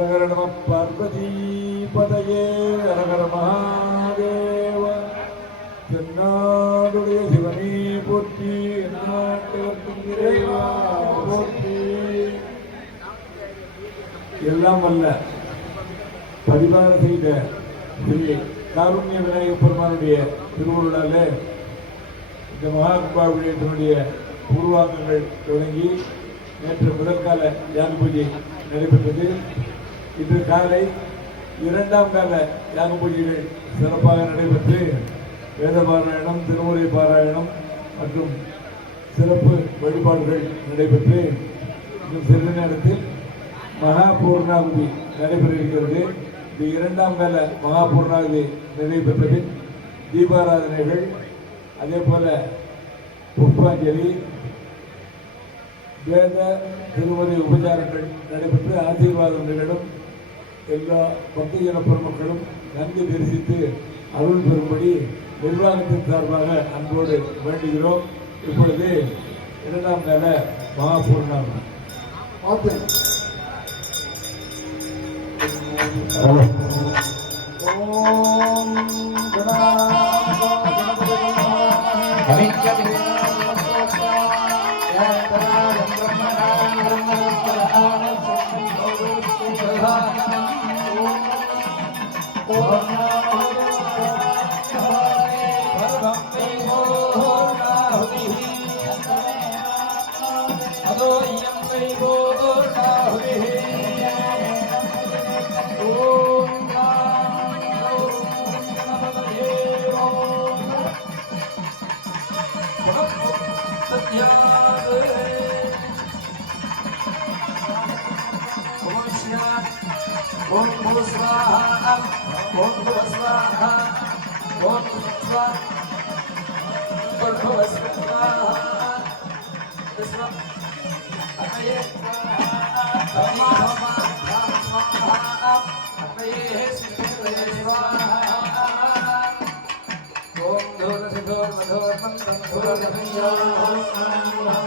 ஹரஹர நம பார்வதி பதையே ஹரஹர மகாதேவ. தென்னாடுடைய சிவனே போற்றி, நாட்டவர்க்கும் இறைவா போற்றி. எல்லாம் வல்ல பரிவார செய்த திரு காருண்ய விநாயகப் பெருமானுடைய திருவுருளால இந்த மகா கும்பாபிஷேகத்தினுடைய பூர்வாங்கங்கள் தொடங்கி நேற்று முதற்கால யாக பூஜை நடைபெற்றது. இன்று காலை இரண்டாம் கால யாக பூஜைகள் சிறப்பாக நடைபெற்று வேத பாராயணம், திருமுறை பாராயணம் மற்றும் சிறப்பு வழிபாடுகள் நடைபெற்று இன்னும் சிறிது நேரத்தில் மகா பூர்ணாகுதி நடைபெற இருக்கிறது. இந்த இரண்டாம் கால மகா பூர்ணாகுதி நடைபெற்றதில் தீபாராதனைகள், அதே போல புஷ்பாஞ்சலி, வேத திருமதி உபச்சாரங்கள் நடைபெற்று ஆசீர்வாதம் நிகழும். எல்லா பக்தஜன பெருமக்களும் நன்கு தரிசித்து அருள் பெறும்படி நிர்வாகத்தின் சார்பாக அன்போடு வேண்டுகிறோம். இப்பொழுது இரண்டாம் கால மகா பூர்ணாகுதி. ஓம் Om Bhur Swaha, Om Bhur Swaha, Om Bhur Swaha, Om Bhur Swaha, Swaha, Aye Swaha, Swaha, Swaha, Aye Swaha, Om Dhur Dhur Dhur Dhur Dhur Dhur Dhur